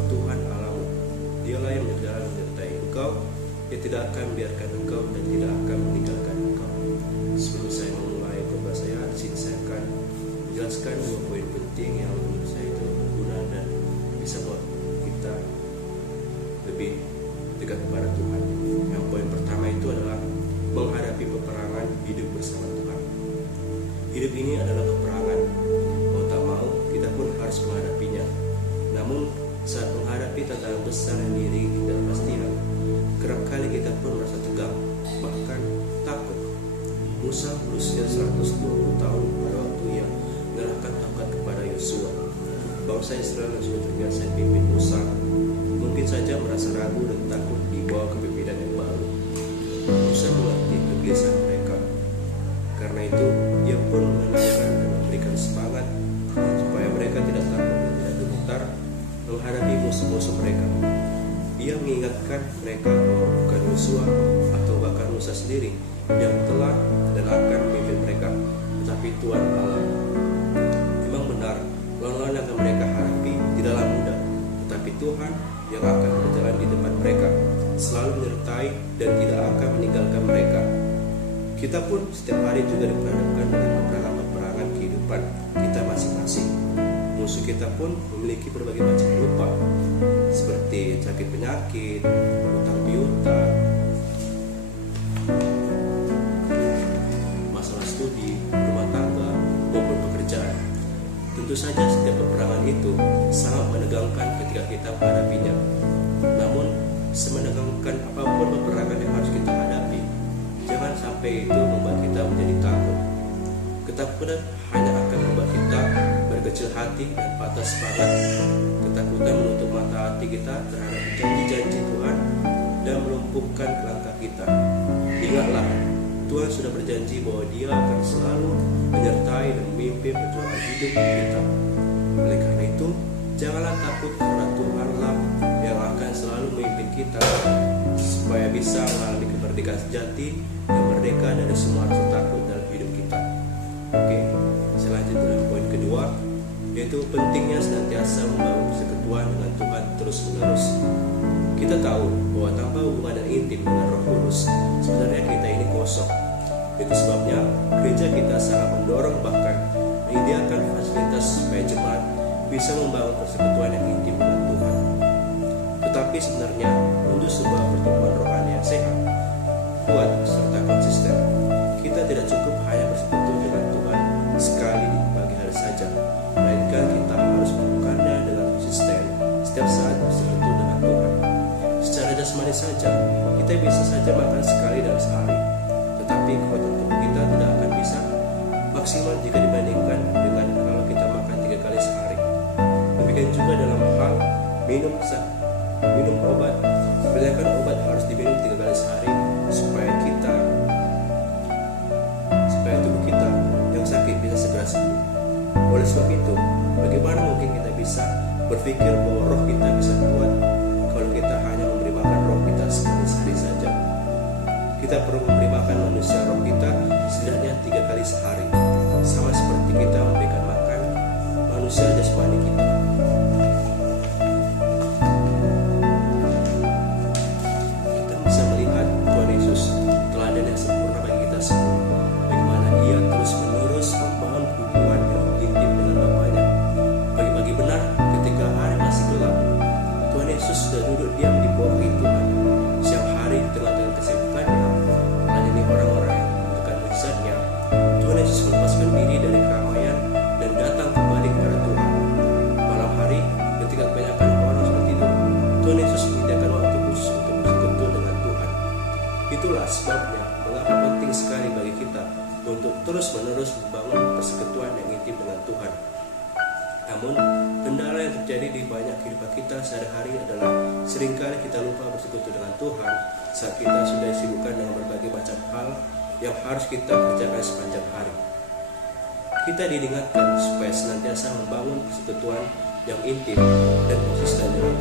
sebab Tuhan Allahmu, Dialah yang menyertai engkau. Dia tidak akan membiarkan engkau dan tidak akan meninggalkan engkau. Sebelum saya memulai khotbah saya, di sini saya akan menjelaskan 2 poin penting yang menurut saya itu berguna dan bisa buat kita lebih dekat kepada Tuhan. Yang poin pertama itu adalah menghadapi peperangan hidup bersama Tuhan. Hidup ini adalah peperangan. Mau tak mau, kita pun harus menghadapinya. Namun, saat menghadapi tantangan besar yang diri kita pastikan, kerap kali kita pun merasa tegang, bahkan takut. Musa berusia 120 tahun pada waktu ia menyerahkan tongkat kepada Yosua. Bangsa Israel yang sudah terbiasa dipimpin Musa mungkin saja merasa ragu dan takut di bawah kepemimpinan yang baru. Musa melatih kegelisahan mereka. Karena itu, ia pun menenangkan dan memberikan semangat supaya mereka tidak takut dan tidak gemetar menghadapi musuh-musuh mereka. Ia mengingatkan mereka bahwa bukan Yosua atau bahkan Musa sendiri yang telah dan akan memimpin mereka, tetapi Tuhan Allah. Memang benar, lawan-lawan yang akan mereka hadapi tidaklah mudah, tetapi Tuhan yang akan berjalan di depan mereka, selalu menyertai dan tidak akan meninggalkan mereka. Kita pun setiap hari juga diperhadapkan dengan peperangan-peperangan kehidupan kita masing-masing. Musuh kita pun memiliki berbagai macam rupa, seperti sakit penyakit, hutang piutang, masalah studi, rumah tangga, maupun pekerjaan. Tentu saja setiap peperangan itu sangat menegangkan ketika kita menghadapinya. Namun, semenegangkan apapun peperangan yang harus kita hadapi, jangan sampai itu membuat kita menjadi takut. Ketakutan hanya akan membuat kita berkecil hati dan patah semangat. Ketakutan menutup mata hati kita terhadap janji-janji Tuhan dan melumpuhkan langkah kita. Ingatlah, Tuhan sudah berjanji bahwa Dia akan selalu menyertai dan memimpin perjuangan hidup kita. Oleh karena itu, janganlah takut karena Tuhanlah yang akan selalu memimpin kita supaya bisa mengalami kemerdekaan sejati dan merdeka dari semua rasa takut dalam hidup kita. Oke, selanjutnya dalam poin kedua, yaitu pentingnya senantiasa membangun persekutuan dengan Tuhan terus-menerus. Kita tahu bahwa tanpa hubungan yang intim dengan Roh Kudus, sebenarnya kita ini kosong. Itu sebabnya gereja kita sangat mendorong bahkan menyediakan fasilitas supaya jemaat bisa membangun persekutuan yang intim dengan Tuhan. Tetapi sebenarnya untuk sebuah pertumbuhan rohani yang sehat, kuat serta konsisten, kita tidak cukup hanya bersekutu dengan Tuhan sekali di pagi hari saja, melainkan kita harus melakukannya dengan konsisten setiap saat bersekutu dengan Tuhan. Secara jasmani saja, kita bisa saja makan sekali dalam sehari, tetapi kekuatan tubuh kita tidak akan bisa maksimal jika dibandingkan dengan kalau kita makan 3 kali sehari. Demikian juga dalam hal minum obat. Kebanyakan obat harus diminum 3 kali sehari supaya tubuh kita yang sakit bisa segera sembuh. Oleh sebab itu, bagaimana mungkin kita bisa berpikir bahwa roh kita bisa kuat kalau kita hanya memberi makan roh kita sekali sehari saja? Kita perlu memberi makan manusia roh kita setidaknya 3 kali sehari, sama seperti kita memberikan makan manusia jasmani kita. Kita bisa melihat Tuhan Yesus teladan yang sempurna bagi kita semua, bagaimana Ia terus-menerus membangun hubungan yang intim dengan Bapanya. Pagi-pagi benar ketika hari masih gelap, Tuhan Yesus sudah duduk diam di bawah Tuhan. Siang hari di tengah-tengah kesibukannya melayani orang-orang yang membutuhkan mujizatnya, Tuhan Yesus melepaskan diri dari keramaian dan datang kembali kepada Tuhan. Malam hari ketika kebanyakan orang sudah tidur, Tuhan Yesus menyediakan waktu khusus untuk bersekutu dengan Tuhan. Itulah sebabnya mengapa penting sekali bagi kita untuk terus-menerus membangun persekutuan yang intim dengan Tuhan. Namun, kendala yang terjadi di banyak kehidupan kita sehari-hari adalah seringkali kita lupa bersekutu dengan Tuhan saat kita sudah disibukkan dengan berbagai macam hal yang harus kita kerjakan sepanjang hari. Kita diingatkan supaya senantiasa membangun persekutuan yang intim dan konsisten dengan